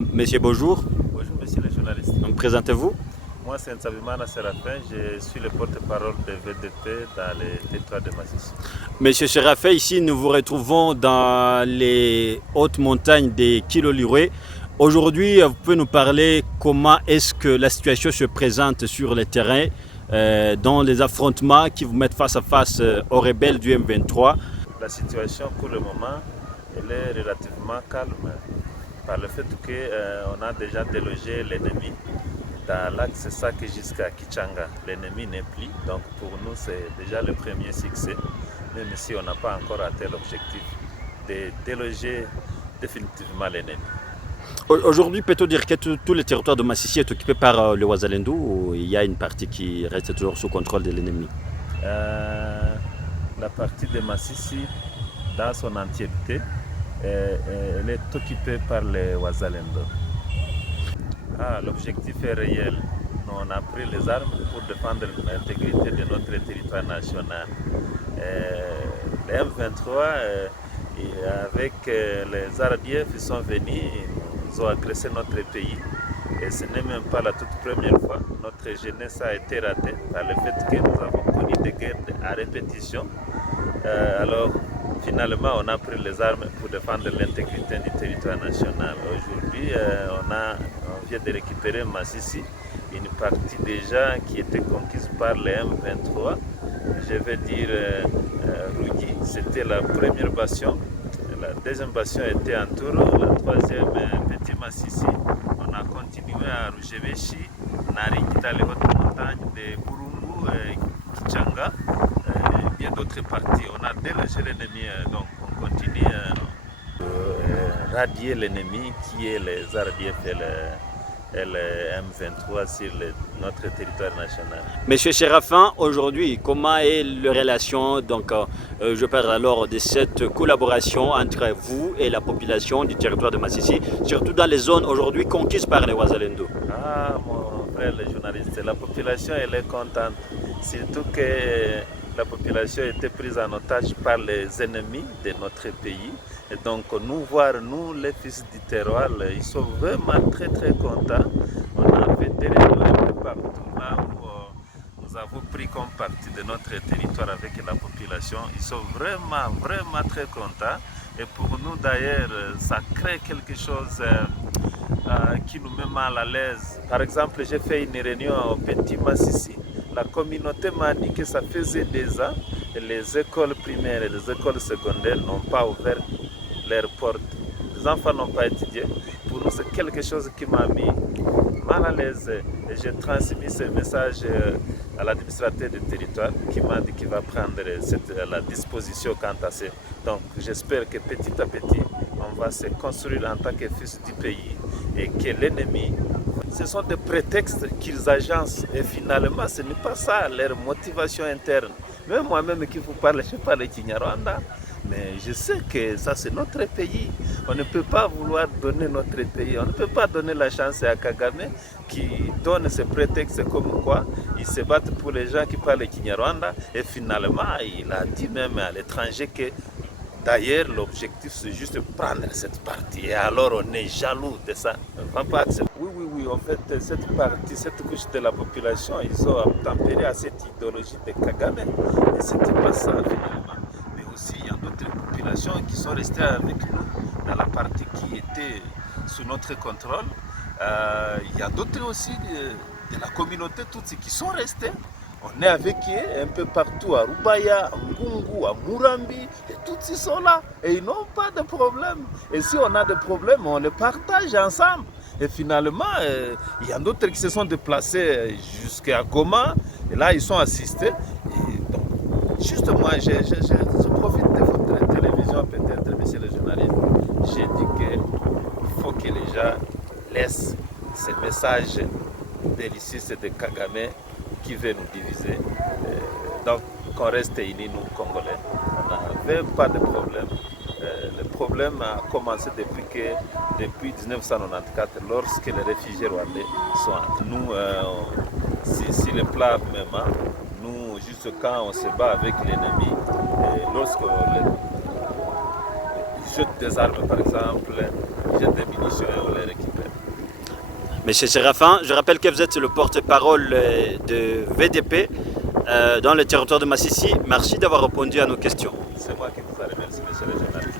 Monsieur, bonjour. Bonjour monsieur le journaliste. Donc, présentez-vous. Moi c'est Nsabimana Séraphin, je suis le porte-parole de VDP dans les territoires de Massis. Monsieur Séraphin, ici nous vous retrouvons dans les hautes montagnes des Kiloliré. Aujourd'hui, vous pouvez nous parler comment est-ce que la situation se présente sur le terrain, dans les affrontements qui vous mettent face à face aux rebelles du M23. La situation pour le moment, elle est relativement calme par le fait qu'on a déjà délogé l'ennemi dans l'axe Sac jusqu'à Kichanga. L'ennemi n'est plus, donc pour nous c'est déjà le premier succès, même si on n'a pas encore atteint l'objectif de déloger définitivement l'ennemi. Aujourd'hui, peut-on dire que tout le territoire de Massissi est occupé par le Ouazalendo ou il y a une partie qui reste toujours sous contrôle de l'ennemi? La partie de Massissi, dans son entièreté, elle est occupée par les Ouazalendo. L'objectif est réel. Nous, on a pris les armes pour défendre l'intégrité de notre territoire national. Les M23, avec les RDF, ils sont venus, ils ont agressé notre pays. Et ce n'est même pas la toute première fois. Notre jeunesse a été ratée par le fait que nous avons connu des guerres à répétition. Alors, finalement, on a pris les armes pour défendre l'intégrité du territoire national. Aujourd'hui, on vient de récupérer Massissi, une partie déjà qui était conquise par les M23. Je vais dire Rugi, c'était la première bastion. La deuxième bastion était en Touro, la troisième Petit Massissi. On a continué à Rugebeshi, Nari, dans les hautes montagnes de Burungu, Kichanga, et bien d'autres parties. On a délogé l'ennemi, donc on continue à radier l'ennemi qui est les RDF et le M23 sur notre territoire national. Monsieur Séraphin, aujourd'hui, comment est la relation, je parle alors de cette collaboration entre vous et la population du territoire de Massissi, surtout dans les zones aujourd'hui conquises par les Ouazalendo? Mon frère le journaliste, la population elle est contente, surtout que la population a été prise en otage par les ennemis de notre pays. Et donc nous les fils du terroir, ils sont vraiment très très contents. On a fait des réunions un peu partout là où nous avons pris comme partie de notre territoire avec la population. Ils sont vraiment vraiment très contents. Et pour nous d'ailleurs, ça crée quelque chose qui nous met mal à l'aise. Par exemple, j'ai fait une réunion au Petit Massissi. La communauté m'a dit que ça faisait des ans et les écoles primaires et les écoles secondaires n'ont pas ouvert leurs portes. Les enfants n'ont pas étudié. Pour nous, c'est quelque chose qui m'a mis mal à l'aise. Et j'ai transmis ce message à l'administrateur du territoire qui m'a dit qu'il va prendre la disposition quant à ça. Donc j'espère que petit à petit, on va se construire en tant que fils du pays et que l'ennemi, ce sont des prétextes qu'ils agencent et finalement ce n'est pas ça leur motivation interne. Même moi-même qui vous parle, je parle Kinyarwanda, mais je sais que ça c'est notre pays. On ne peut pas vouloir donner notre pays, on ne peut pas donner la chance à Kagame qui donne ces prétextes comme quoi ils se battent pour les gens qui parlent Kinyarwanda et finalement il a dit même à l'étranger que d'ailleurs, l'objectif, c'est juste de prendre cette partie. Et alors, on est jaloux de ça. On ne va pas accepter. Oui. En fait, cette partie, cette couche de la population, ils ont tempéré à cette idéologie de Kagame. Et ce n'était pas ça, finalement. Mais aussi, il y a d'autres populations qui sont restées avec nous dans la partie qui était sous notre contrôle. Il y a d'autres aussi de la communauté Tutsi qui sont restés. On est avec eux un peu partout, à Rubaya, à Ngungu, à Murambi, et tous ils sont là et ils n'ont pas de problème. Et si on a des problèmes, on les partage ensemble. Et finalement, il y a d'autres qui se sont déplacés jusqu'à Goma, et là ils sont assistés. Et donc, juste moi, je profite de votre télévision peut-être, monsieur le journaliste. J'ai dit qu'il faut que les gens laissent ces messages délicieux de Kagame qui veut nous diviser. Donc, qu'on reste unis, nous, Congolais. On n'avait pas de problème. Le problème a commencé depuis 1994, lorsque les réfugiés rwandais sont entre nous, si le plat même, nous, juste quand on se bat avec l'ennemi, lorsqu'on jette des armes, par exemple, jette des munitions et on les récupère. Monsieur Séraphin, je rappelle que vous êtes le porte-parole de VDP dans le territoire de Massissi. Merci d'avoir répondu à nos questions. C'est moi qui vous remercie, monsieur le journaliste.